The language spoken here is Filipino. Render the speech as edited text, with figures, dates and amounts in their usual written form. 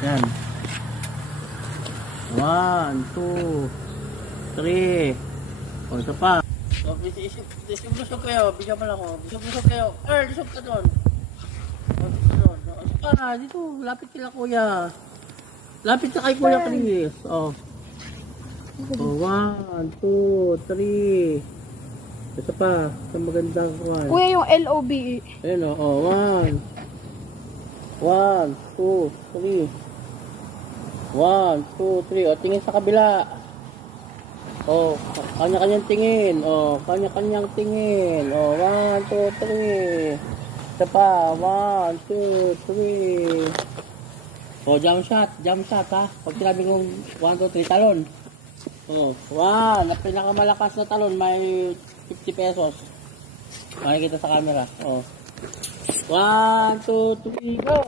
Yan. 1, 2, 3. O, isa pa. O, isip-lusog kayo. Bigyan mo lang ako. Isip-lusog kayo. Lusog ka doon. O, doon. O, isa pa. Dito. Lapit kila kuya. Lapit ka kay kuya Chris. O. O, 1, 2, 3. Isa pa. Sa magandang kuwan. Kuya, yung LOBE. Ayan o. 1, 2, 3. 1, 2, 3. O, tingin sa kabila. O, kanya-kanyang tingin. O, kanya-kanyang tingin. O, 1, 2, 3. Isa pa. 1, 2, 3. O, jump shot ha. Pag sinabi kong 1, 2, 3, talon. O, 1. Ang pinakamalakas na talon, may 50 pesos. Makikita sa camera. O. 1, 2, 3, go!